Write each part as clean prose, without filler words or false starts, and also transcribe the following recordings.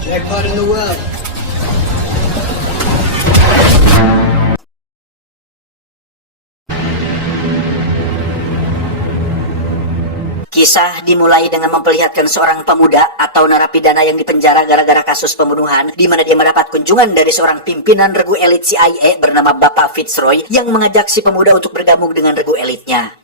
Jackpot in the well. Kisah dimulai dengan memperlihatkan seorang pemuda atau narapidana yang dipenjara gara-gara kasus pembunuhan, di mana dia mendapat kunjungan dari seorang pimpinan regu elit CIA bernama Bapak Fitzroy yang mengajak si pemuda untuk bergabung dengan regu elitnya.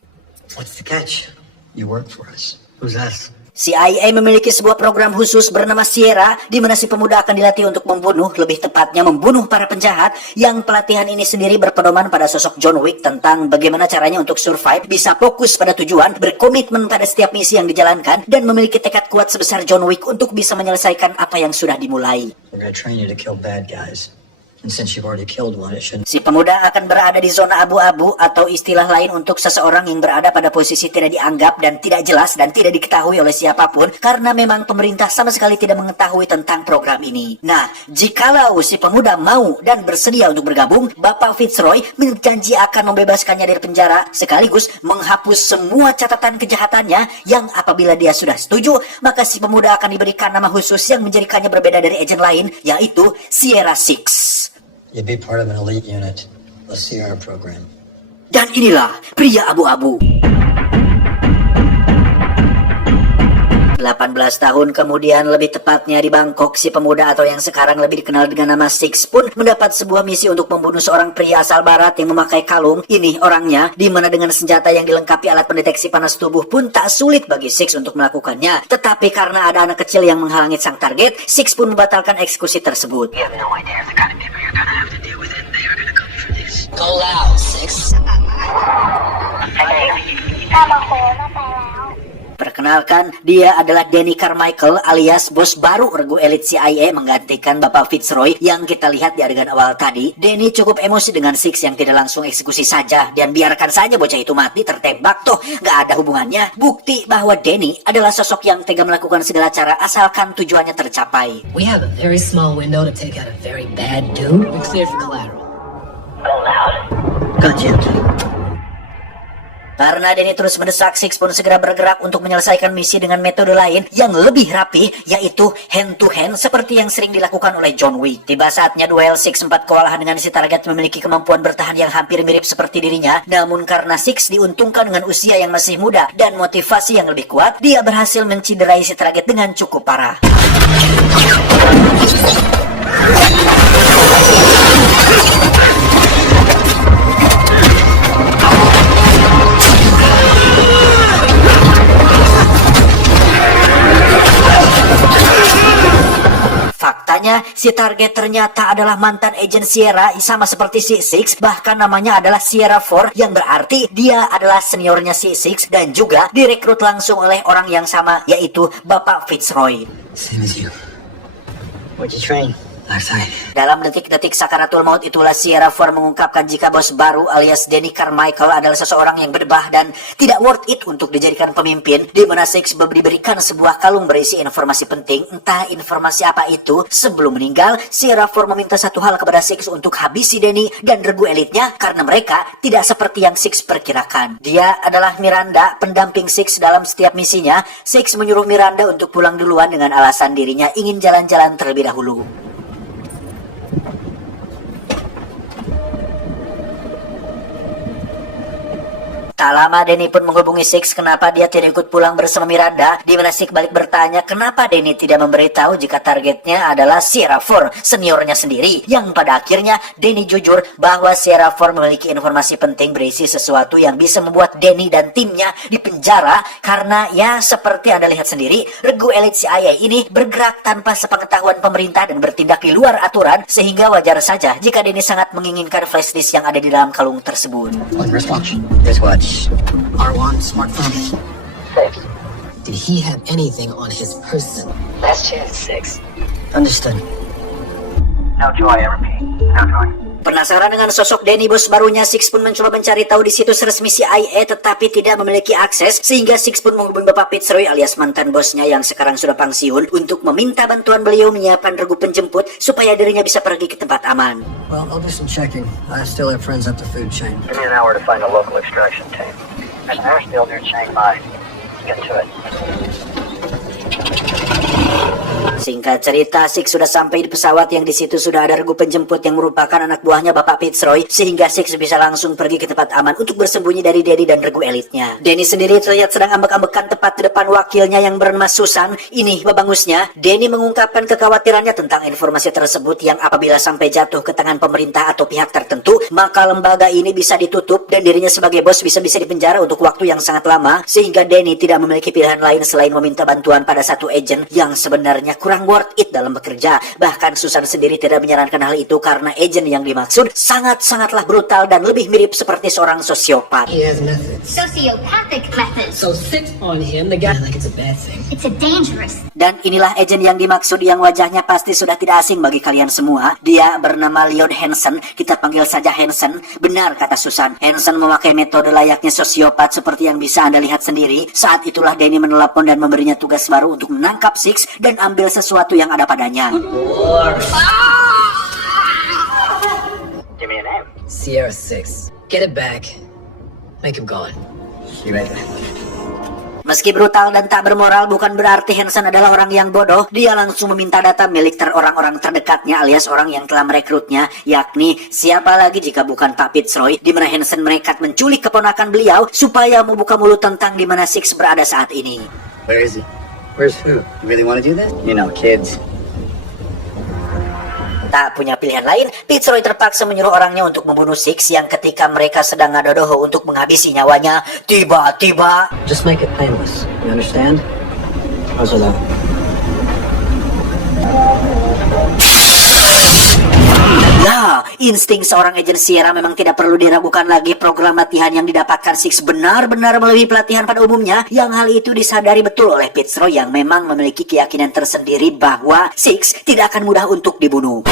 What's the catch? You work for us. Who's us? CIA memiliki sebuah program khusus bernama Sierra, di mana si pemuda akan dilatih untuk membunuh, lebih tepatnya membunuh para penjahat, yang pelatihan ini sendiri berpedoman pada sosok John Wick tentang bagaimana caranya untuk survive, bisa fokus pada tujuan, berkomitmen pada setiap misi yang dijalankan, dan memiliki tekad kuat sebesar John Wick untuk bisa menyelesaikan apa yang sudah dimulai. We're gonna train you to kill bad guys. And since you've already killed one, it shouldn't... Si pemuda akan berada di zona abu-abu atau istilah lain untuk seseorang yang berada pada posisi tidak dianggap dan tidak jelas dan tidak diketahui oleh siapapun, karena memang pemerintah sama sekali tidak mengetahui tentang program ini. Nah, jikalau si pemuda mau dan bersedia untuk bergabung, Bapak Fitzroy berjanji akan membebaskannya dari penjara sekaligus menghapus semua catatan kejahatannya, yang apabila dia sudah setuju, maka si pemuda akan diberikan nama khusus yang menjadikannya berbeda dari agen lain, yaitu Sierra Six. You'd be part of an elite unit, the Sierra program. Dan inilah pria abu-abu. 18 tahun kemudian, lebih tepatnya di Bangkok, si pemuda atau yang sekarang lebih dikenal dengan nama Six pun mendapat sebuah misi untuk membunuh seorang pria asal barat yang memakai kalung. Ini orangnya, di mana dengan senjata yang dilengkapi alat pendeteksi panas tubuh pun tak sulit bagi Six untuk melakukannya. Tetapi karena ada anak kecil yang menghalangi sang target, Six pun membatalkan eksekusi tersebut. Go loud, Six. Perkenalkan, dia adalah Danny Carmichael alias bos baru regu elit CIA menggantikan Bapak Fitzroy yang kita lihat di adegan awal tadi. Danny cukup emosi dengan Six yang tidak langsung eksekusi saja dan biarkan saja bocah itu mati tertembak, toh gak ada hubungannya. Bukti bahwa Danny adalah sosok yang tega melakukan segala cara asalkan tujuannya tercapai. We have a very small window to take out a very bad dude. We're clear for collateral. Go loud. Gotcha. Karena Danny terus mendesak, Six pun segera bergerak untuk menyelesaikan misi dengan metode lain yang lebih rapi, yaitu hand to hand seperti yang sering dilakukan oleh John Wick. Tiba saatnya duel, Six sempat kewalahan dengan si target memiliki kemampuan bertahan yang hampir mirip seperti dirinya. Namun karena Six diuntungkan dengan usia yang masih muda dan motivasi yang lebih kuat, dia berhasil menciderai si target dengan cukup parah. Faktanya, si target ternyata adalah mantan agen Sierra sama seperti si Six, bahkan namanya adalah Sierra 4, yang berarti dia adalah seniornya si Six dan juga direkrut langsung oleh orang yang sama, yaitu Bapak Fitzroy. Same as you. Where'd you train? Last night. Dalam detik-detik sakaratul maut itulah Sierra 4 mengungkapkan jika bos baru alias Danny Carmichael adalah seseorang yang berbah dan tidak worth it untuk dijadikan pemimpin, di mana Six diberikan sebuah kalung berisi informasi penting, entah informasi apa itu. Sebelum meninggal, Sierra 4 meminta satu hal kepada Six untuk habisi Danny dan regu elitnya karena mereka tidak seperti yang Six perkirakan. Dia adalah Miranda, pendamping Six dalam setiap misinya. Six menyuruh Miranda untuk pulang duluan dengan alasan dirinya ingin jalan-jalan terlebih dahulu. Tak lama Danny pun menghubungi Six kenapa dia tidak ikut pulang bersama Miranda, di mana Six balik bertanya kenapa Danny tidak memberitahu jika targetnya adalah Sierra 4, seniornya sendiri, yang pada akhirnya Danny jujur bahwa Sierra 4 memiliki informasi penting berisi sesuatu yang bisa membuat Danny dan timnya dipenjara karena ya seperti Anda lihat sendiri, regu elit CIA ini bergerak tanpa sepengetahuan pemerintah dan bertindak di luar aturan, sehingga wajar saja jika Danny sangat menginginkan flash disk yang ada di dalam kalung tersebut. One wristwatch. Wristwatch. R1 smartphone. Six. Did he have anything on his person? Last chance, Six. Understood. No joy, I repeat. No joy. Penasaran dengan sosok Danny bos barunya, Six pun mencoba mencari tahu di situs resmi CIA tetapi tidak memiliki akses, sehingga Six pun menghubungi Bapak Fitzroy alias mantan bosnya yang sekarang sudah pensiun untuk meminta bantuan beliau menyiapkan regu penjemput supaya dirinya bisa pergi ke tempat aman. Well, I'll do some checking. I still have friends up the food chain. Give me an hour to find a local extraction team. There's an airfield near Chiang Mai. Get to it. Singkat cerita, Six sudah sampai di pesawat yang di situ sudah ada regu penjemput yang merupakan anak buahnya Bapak Fitzroy, sehingga Six bisa langsung pergi ke tempat aman untuk bersembunyi dari Danny dan regu elitnya. Danny sendiri terlihat sedang ambek-ambekan tepat di depan wakilnya yang bernama Susan. Ini babangusnya, Danny mengungkapkan kekhawatirannya tentang informasi tersebut yang apabila sampai jatuh ke tangan pemerintah atau pihak tertentu, maka lembaga ini bisa ditutup dan dirinya sebagai bos bisa dipenjara untuk waktu yang sangat lama, sehingga Danny tidak memiliki pilihan lain selain meminta bantuan pada satu agen yang sebenarnya kurang worth it dalam bekerja. Bahkan Susan sendiri tidak menyarankan hal itu karena agen yang dimaksud sangat-sangatlah brutal dan lebih mirip seperti seorang sosiopat. He has methods. Sociopathic methods. So sit on him, the guy like it's a bad thing. It's a dangerous. Dan inilah agen yang dimaksud yang wajahnya pasti sudah tidak asing bagi kalian semua. Dia bernama Leon Hansen, kita panggil saja Hansen. Benar kata Susan, Hansen memakai metode layaknya sosiopat seperti yang bisa Anda lihat sendiri. Saat itulah Danny menelepon dan memberinya tugas baru untuk menangkap Six dan ambil sesuatu yang ada padanya. Give me a name. Sierra 6. Get it back. Make him gone. You ready? Meski brutal dan tak bermoral, bukan berarti Hansen adalah orang yang bodoh. Dia langsung meminta data milik orang-orang terdekatnya alias orang yang telah merekrutnya, yakni siapa lagi jika bukan Pak Fitzroy, di mana Hansen menekat menculik keponakan beliau supaya membuka mulut tentang di mana Six berada saat ini. Where is he? Where's who? You really want to do this? You know, kids. Tak punya pilihan lain, Fitzroy terpaksa menyuruh orangnya untuk membunuh Six yang ketika mereka sedang ngadodoho untuk menghabisi nyawanya, tiba-tiba Just make it painless. You understand? How's that? ya, insting seorang agen Sierra memang tidak perlu diragukan lagi. Program latihan yang didapatkan Six benar-benar melebihi pelatihan pada umumnya, yang hal itu disadari betul oleh Fitzroy yang memang memiliki keyakinan tersendiri bahwa Six tidak akan mudah untuk dibunuh.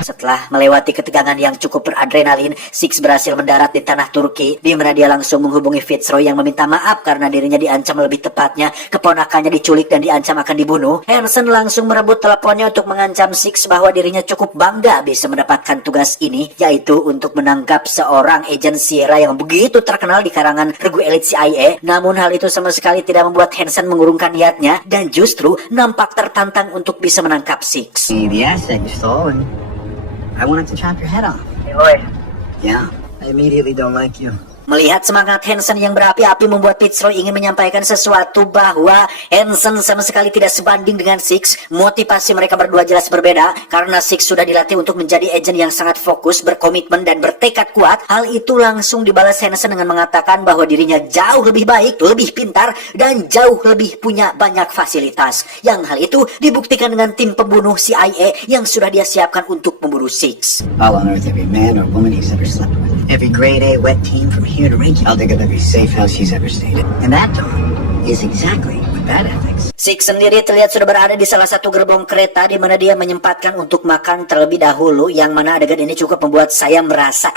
Setelah melewati ketegangan yang cukup beradrenalin, Six berhasil mendarat di tanah Turki, di mana dia langsung menghubungi Fitzroy yang meminta maaf karena dirinya diancam, lebih tepatnya keponakannya diculik dan diancam akan dibunuh. Hansen langsung merebut teleponnya untuk mengancam Six bahwa dirinya cukup bangga bisa mendapatkan tugas ini, yaitu untuk menangkap seorang agen Sierra yang begitu terkenal di karangan regu elit CIA. Namun hal itu sama sekali tidak membuat Hansen mengurungkan niatnya dan justru nampak tertantang untuk bisa menangkap Six. The asset you stole, and I wanted to chop your head off. Hey, Lloyd. Yeah, I immediately don't like you. Melihat semangat Hansen yang berapi-api membuat Fitzroy ingin menyampaikan sesuatu bahwa Hansen sama sekali tidak sebanding dengan Six. Motivasi mereka berdua jelas berbeda karena Six sudah dilatih untuk menjadi agen yang sangat fokus, berkomitmen dan bertekad kuat. Hal itu langsung dibalas Hansen dengan mengatakan bahwa dirinya jauh lebih baik, lebih pintar dan jauh lebih punya banyak fasilitas. Yang hal itu dibuktikan dengan tim pembunuh CIA yang sudah dia siapkan untuk membunuh Six. I'll unearth every man or woman he's ever slept with. Every grade A wet team from here to Reykjavik. I'll dig up every safe house he's ever stayed in. And that, Tom, is exactly what bad ethics. Six sendiri terlihat sudah berada di salah satu gerbong kereta di mana dia menyempatkan untuk makan terlebih dahulu, yang mana adegan ini cukup membuat saya merasa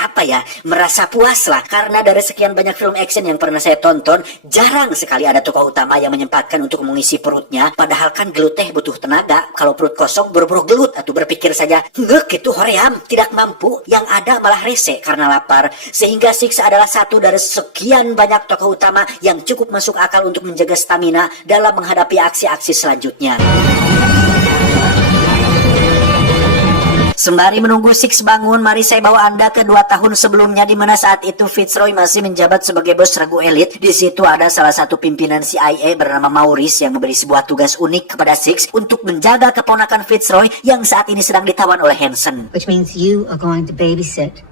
merasa puas lah, karena dari sekian banyak film action yang pernah saya tonton, jarang sekali ada tokoh utama yang menyempatkan untuk mengisi perutnya, padahal kan gelut teh butuh tenaga. Kalau perut kosong buru-buru gelut atau berpikir saja ngek itu hoream, tidak mampu, yang ada malah rese karena lapar. Sehingga Six adalah satu dari sekian banyak tokoh utama yang cukup masuk akal untuk menjaga stamina dalam menghadapi aksi-aksi selanjutnya. Sembari menunggu Six bangun, mari saya bawa Anda ke 2 tahun sebelumnya, di mana saat itu Fitzroy masih menjabat sebagai bos regu elit. Di situ ada salah satu pimpinan CIA bernama Maurice yang memberi sebuah tugas unik kepada Six untuk menjaga keponakan Fitzroy yang saat ini sedang ditawan oleh Hansen. Which means you are going to babysit.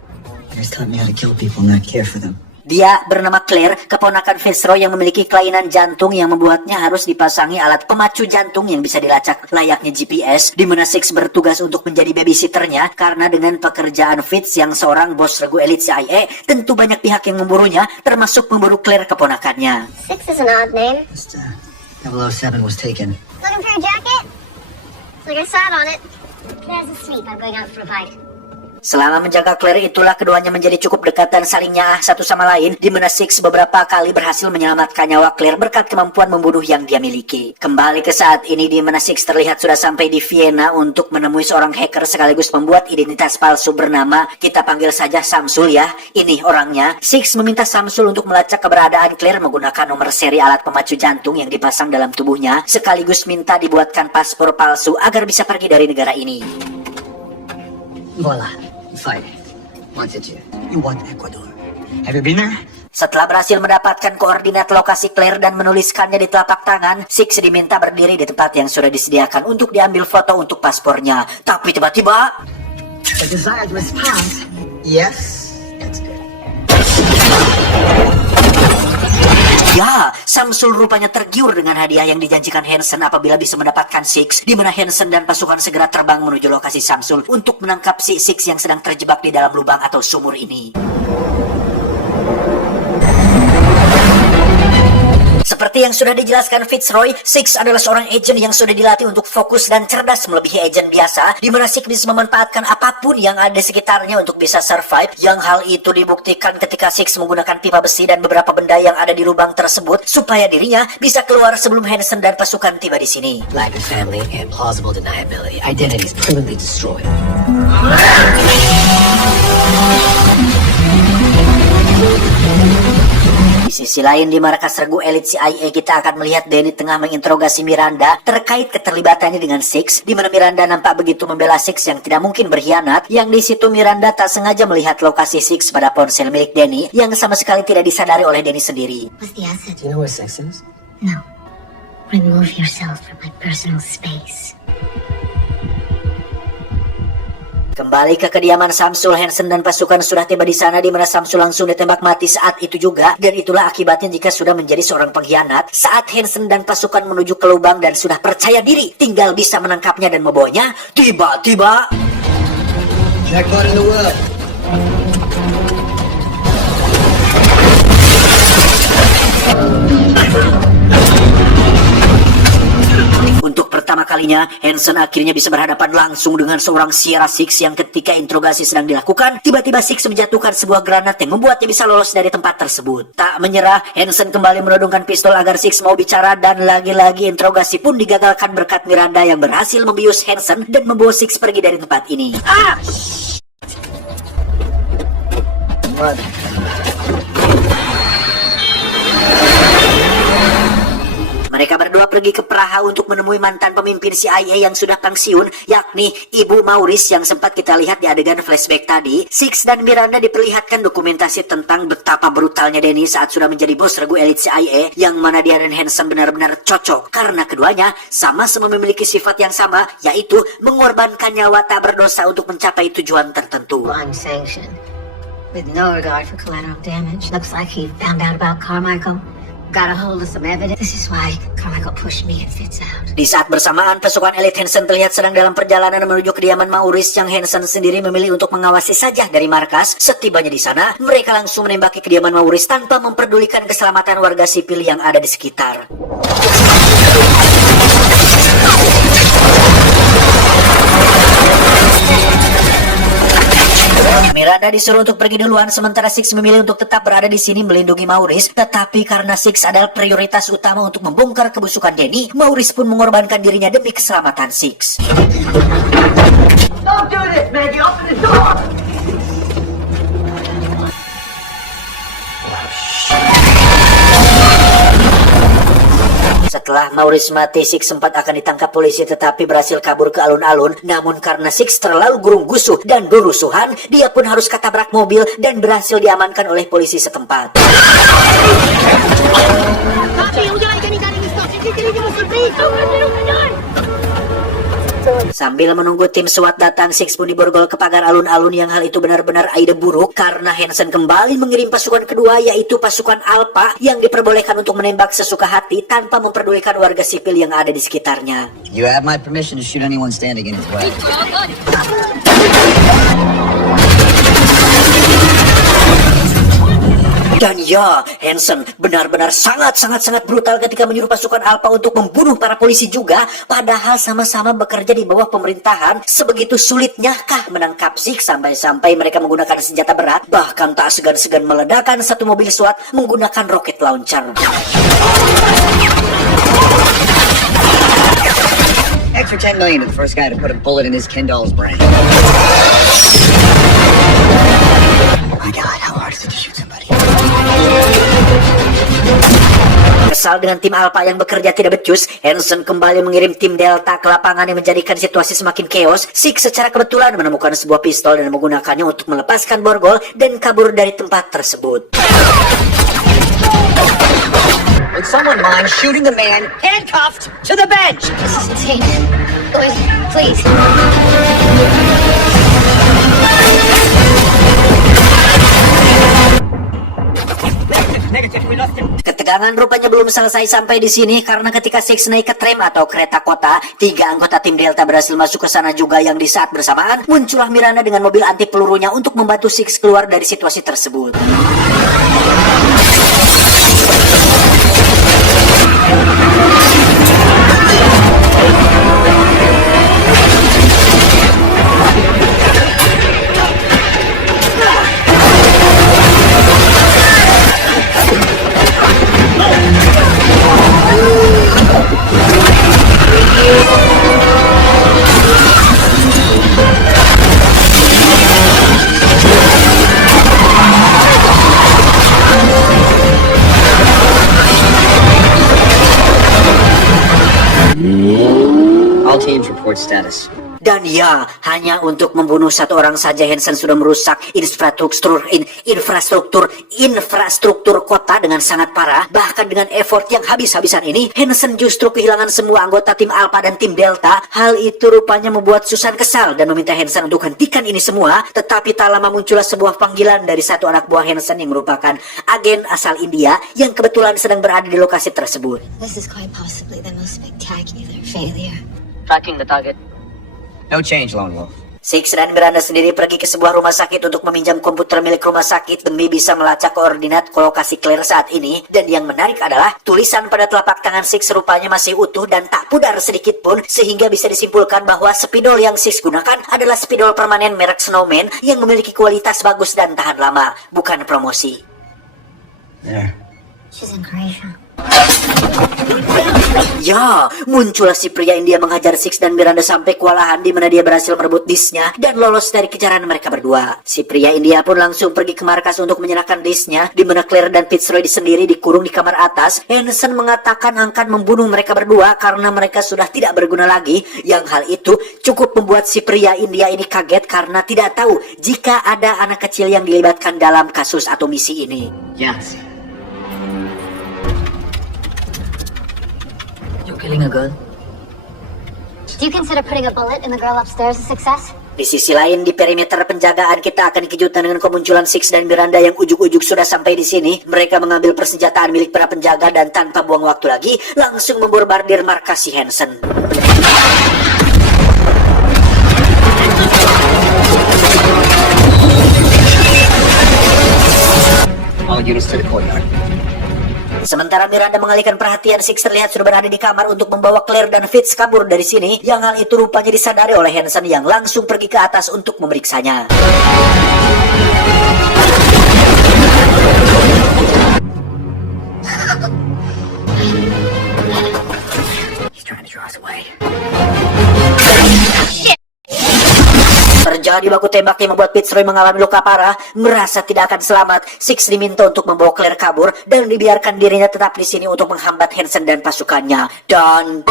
You guys taught me how to kill people, not care for them. Dia bernama Claire, keponakan Fitzroy yang memiliki kelainan jantung yang membuatnya harus dipasangi alat pemacu jantung yang bisa dilacak layaknya GPS, di mana Six bertugas untuk menjadi babysitternya karena dengan pekerjaan Fitz yang seorang bos regu elit CIA, tentu banyak pihak yang memburunya, termasuk memburu Claire keponakannya. Six is an odd name. Just, 007 was taken. Looking for your jacket? Like I sat on it. Claire's asleep. I'm going out for a bite. Selama menjaga Claire itulah keduanya menjadi cukup dekat dan saling nyaah satu sama lain, di mana Six beberapa kali berhasil menyelamatkan nyawa Claire berkat kemampuan membunuh yang dia miliki. Kembali ke saat ini di mana Six terlihat sudah sampai di Vienna untuk menemui seorang hacker sekaligus membuat identitas palsu bernama, kita panggil saja Samsul ya, ini orangnya. Six meminta Samsul untuk melacak keberadaan Claire menggunakan nomor seri alat pemacu jantung yang dipasang dalam tubuhnya, sekaligus minta dibuatkan paspor palsu agar bisa pergi dari negara ini. Voila. Fine. Wanted you. You want Ecuador. Have you been there? Setelah berhasil mendapatkan koordinat lokasi Claire dan menuliskannya di telapak tangan, Six diminta berdiri di tempat yang sudah disediakan untuk diambil foto untuk paspornya. Tapi tiba-tiba... The desired response. Yes. That's good. Ya, Samsul rupanya tergiur dengan hadiah yang dijanjikan Hansen apabila bisa mendapatkan Six, di mana Hansen dan pasukan segera terbang menuju lokasi Samsul untuk menangkap si Six yang sedang terjebak di dalam lubang atau sumur ini. Seperti yang sudah dijelaskan Fitzroy, Six adalah seorang agent yang sudah dilatih untuk fokus dan cerdas melebihi agent biasa, di mana Six bisa memanfaatkan apapun yang ada di sekitarnya untuk bisa survive, yang hal itu dibuktikan ketika Six menggunakan pipa besi dan beberapa benda yang ada di lubang tersebut supaya dirinya bisa keluar sebelum Hansen dan pasukan tiba di sini. Lack of family and plausible deniability. Identities permanently destroyed. Di sisi lain di markas regu elit CIA kita akan melihat Danny tengah menginterogasi Miranda terkait keterlibatannya dengan Six, di mana Miranda nampak begitu membela Six yang tidak mungkin berkhianat, yang di situ Miranda tak sengaja melihat lokasi Six pada ponsel milik Danny yang sama sekali tidak disadari oleh Danny sendiri. What's the asset? Do you know where sex is? No. Remove yourself from my personal space. Kembali ke kediaman Samsul, Hansen dan pasukan sudah tiba di sana, di mana Samsul langsung ditembak mati saat itu juga, dan itulah akibatnya jika sudah menjadi seorang pengkhianat. Saat Hansen dan pasukan menuju ke lubang dan sudah percaya diri tinggal bisa menangkapnya dan membawanya, tiba-tiba Jackpot in the world. untuk pertama kalinya Hansen akhirnya bisa berhadapan langsung dengan seorang Sierra Six yang ketika interogasi sedang dilakukan, tiba-tiba Six menjatuhkan sebuah granat yang membuatnya bisa lolos dari tempat tersebut. Tak menyerah, Hansen kembali menodongkan pistol agar Six mau bicara, dan lagi-lagi interogasi pun digagalkan berkat Miranda yang berhasil membius Hansen dan membawa Six pergi dari tempat ini. Mereka berdua pergi ke Praha untuk menemui mantan pemimpin CIA yang sudah pensiun, yakni Ibu Maurice yang sempat kita lihat di adegan flashback tadi. Six dan Miranda diperlihatkan dokumentasi tentang betapa brutalnya Danny saat sudah menjadi bos regu elit CIA, yang mana dia dan Hansen benar-benar cocok karena keduanya sama-sama memiliki sifat yang sama, yaitu mengorbankan nyawa tak berdosa untuk mencapai tujuan tertentu. Unsanctioned. With no regard for collateral damage. Looks like he found out about Carmichael. Got a hold of some evidence. This is why Carmichael pushed me and Fitz out. Di saat bersamaan, pasukan elit Hansen terlihat sedang dalam perjalanan menuju kediaman Maurice yang Hansen sendiri memilih untuk mengawasi saja dari markas. Setibanya di sana, mereka langsung menembaki kediaman Maurice tanpa memperdulikan keselamatan warga sipil yang ada di sekitar. Miranda disuruh untuk pergi duluan, sementara Six memilih untuk tetap berada di sini melindungi Maurice. Tetapi karena Six adalah prioritas utama untuk membongkar kebusukan Danny, Maurice pun mengorbankan dirinya demi keselamatan Six. Don't do this, Maggie. Open the door. Setelah Maurice mati, Six sempat akan ditangkap polisi tetapi berhasil kabur ke alun-alun. Namun karena Six terlalu gurung gusuh dan berusuhan, dia pun harus ketabrak mobil dan berhasil diamankan oleh polisi setempat. Sambil menunggu tim SWAT datang, Six pun diborgol ke pagar alun-alun, yang hal itu benar-benar ide buruk karena Hansen kembali mengirim pasukan kedua, yaitu pasukan Alpha yang diperbolehkan untuk menembak sesuka hati tanpa memperdulikan warga sipil yang ada di sekitarnya. You have my permission to shoot anyone standing in his way. Dan Dan ya, Hansen benar-benar sangat brutal ketika menyuruh pasukan Alpha untuk membunuh para polisi juga, padahal sama-sama bekerja di bawah pemerintahan. Sebegitu sulitnya kah menangkap Six sampai-sampai mereka menggunakan senjata berat, bahkan tak segan-segan meledakkan satu mobil SWAT menggunakan rocket launcher. Extra 10 million to the first guy to put a bullet in his Ken doll's brain. Oh my god, how hard is it to shoot somebody? Kesal dengan tim Alpha yang bekerja tidak becus, Hansen kembali mengirim tim Delta ke lapangan yang menjadikan situasi semakin chaos. Six secara kebetulan menemukan sebuah pistol dan menggunakannya untuk melepaskan borgol dan kabur dari tempat tersebut. Would someone mind shooting the man handcuffed to the bench? This is insane. Wait, please. Negative, we lost him. Ketegangan rupanya belum selesai sampai di sini karena ketika Six naik ke tram atau kereta kota, 3 anggota tim Delta berhasil masuk ke sana juga yang di saat bersamaan muncullah Miranda dengan mobil anti pelurunya untuk membantu Six keluar dari situasi tersebut. All teams report status. Dan ya, hanya untuk membunuh satu orang saja Hansen sudah merusak infrastruktur kota dengan sangat parah. Bahkan dengan effort yang habis-habisan ini, Hansen justru kehilangan semua anggota tim Alpha dan tim Delta. Hal itu rupanya membuat Susan kesal dan meminta Hansen untuk hentikan ini semua. Tetapi tak lama muncullah sebuah panggilan dari satu anak buah Hansen yang merupakan agen asal India yang kebetulan sedang berada di lokasi tersebut. This is quite possibly the most spectacular failure. Tracking the target. No change, Lone Wolf. Six dan Miranda sendiri pergi ke sebuah rumah sakit untuk meminjam komputer milik rumah sakit demi bisa melacak koordinat lokasi Claire saat ini. Dan yang menarik adalah tulisan pada telapak tangan Six rupanya masih utuh dan tak pudar sedikit pun, sehingga bisa disimpulkan bahwa spidol yang Six gunakan adalah spidol permanen merek Snowman yang memiliki kualitas bagus dan tahan lama, bukan promosi. There. She's in Croatia. Ya, muncullah si pria India menghajar Six dan Miranda sampai kewalahan, di mana dia berhasil merebut disnya dan lolos dari kejaran mereka berdua. Si pria India pun langsung pergi ke markas untuk menyerahkan disnya, di mana Claire dan Fitzroy sendiri dikurung di kamar atas. Hansen mengatakan akan membunuh mereka berdua karena mereka sudah tidak berguna lagi. Yang hal itu cukup membuat si pria India ini kaget karena tidak tahu jika ada anak kecil yang dilibatkan dalam kasus atau misi ini. Yes. Killing a girl? Do you consider putting a bullet in the girl upstairs a success? Di sisi lain, di perimeter penjagaan kita akan dikejutkan dengan kemunculan Six dan Miranda yang ujuk-ujuk sudah sampai di sini. Mereka mengambil persenjataan milik para penjaga dan tanpa buang waktu lagi, langsung membombardir markas si Hansen. All units to the courtyard. Sementara Miranda mengalihkan perhatian, Six terlihat sudah berada di kamar untuk membawa Claire dan Fitz kabur dari sini. Yang hal itu rupanya disadari oleh Hansen yang langsung pergi ke atas untuk memeriksanya. He's trying to draw us away. Terjadi baku tembak yang membuat Fitzroy mengalami luka parah. Merasa tidak akan selamat, Six diminta untuk membawa Claire kabur dan dibiarkan dirinya tetap di sini untuk menghambat Hansen dan pasukannya. Dan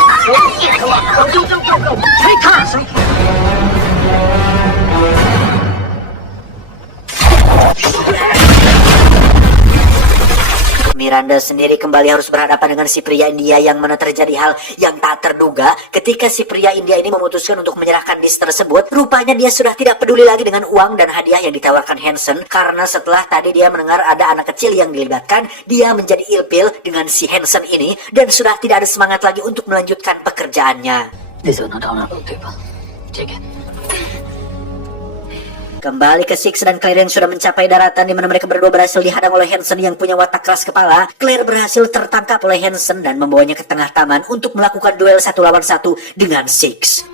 Miranda sendiri kembali harus berhadapan dengan si pria India yang mana terjadi hal yang tak terduga ketika si pria India ini memutuskan untuk menyerahkan dis tersebut. Rupanya dia sudah tidak peduli lagi dengan uang dan hadiah yang ditawarkan Hansen, karena setelah tadi dia mendengar ada anak kecil yang dilibatkan, dia menjadi ilpil dengan si Hansen ini dan sudah tidak ada semangat lagi untuk melanjutkan pekerjaannya. These are not honorable people. Take it. Kembali ke Six dan Claire yang sudah mencapai daratan di mana mereka berdua berhasil dihadang oleh Hansen yang punya watak keras kepala. Claire berhasil tertangkap oleh Hansen dan membawanya ke tengah taman untuk melakukan duel 1 lawan 1 dengan Six.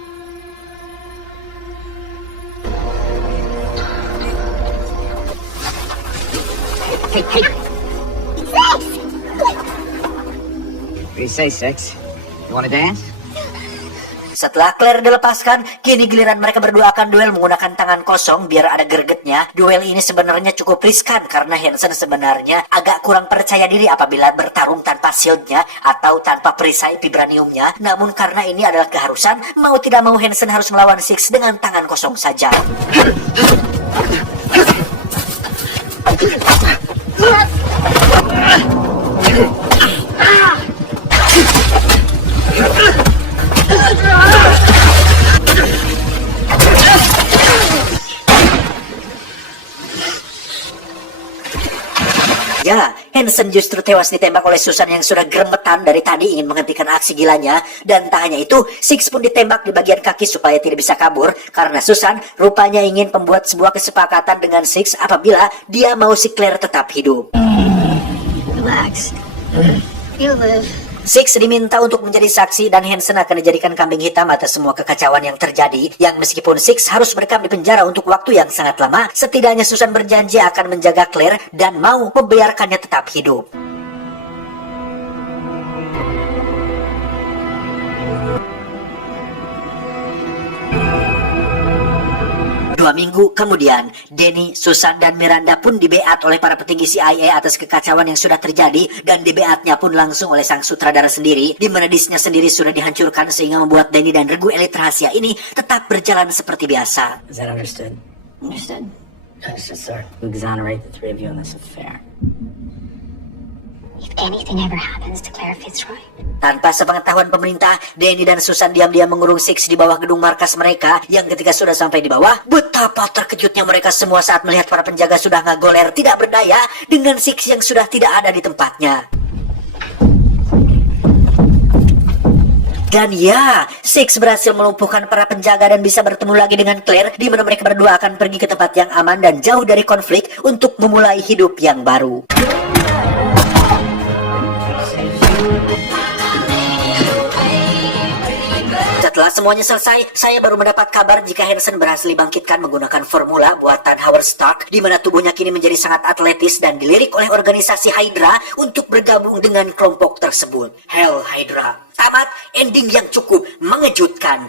What do you say, Six? You wanna dance? Setelah Claire dilepaskan, kini giliran mereka berdua akan duel menggunakan tangan kosong biar ada gregetnya. Duel ini sebenarnya cukup riskan karena Hansen sebenarnya agak kurang percaya diri apabila bertarung tanpa shieldnya atau tanpa perisai vibraniumnya. Namun karena ini adalah keharusan, mau tidak mau Hansen harus melawan Six dengan tangan kosong saja. Ya, Hansen justru tewas ditembak oleh Susan yang sudah geremetan dari tadi ingin menghentikan aksi gilanya. Dan tak hanya itu, Six pun ditembak di bagian kaki supaya tidak bisa kabur. Karena Susan rupanya ingin membuat sebuah kesepakatan dengan Six apabila dia mau si Claire tetap hidup. Relax. You live. Six diminta untuk menjadi saksi dan Hansen akan dijadikan kambing hitam atas semua kekacauan yang terjadi. Yang meskipun Six harus mendekam di penjara untuk waktu yang sangat lama, setidaknya Susan berjanji akan menjaga Claire dan mau membiarkannya tetap hidup. Dua minggu kemudian, Danny, Susan, dan Miranda pun dibeat oleh para petinggi CIA atas kekacauan yang sudah terjadi dan dibeatnya pun langsung oleh sang sutradara sendiri, di mana disnya sendiri sudah dihancurkan sehingga membuat Danny dan regu elit rahasia ini tetap berjalan seperti biasa. Is that understood? Understood. Understood, sir. We exonerate the three of you in this affair. If anything ever happens to Claire Fitzroy, Tanpa sepengetahuan pemerintah, Danny dan Susan diam-diam mengurung Six di bawah gedung markas mereka, yang ketika sudah sampai di bawah, betapa terkejutnya mereka semua saat melihat para penjaga sudah ngagoler tidak berdaya dengan Six yang sudah tidak ada di tempatnya. Dan ya, Six berhasil melumpuhkan para penjaga dan bisa bertemu lagi dengan Claire, di mana mereka berdua akan pergi ke tempat yang aman dan jauh dari konflik untuk memulai hidup yang baru. Setelah semuanya selesai, saya baru mendapat kabar jika Hansen berhasil dibangkitkan menggunakan formula buatan Howard Stark, di mana tubuhnya kini menjadi sangat atletis dan dilirik oleh organisasi Hydra untuk bergabung dengan kelompok tersebut. Hell Hydra. Tamat, ending yang cukup mengejutkan.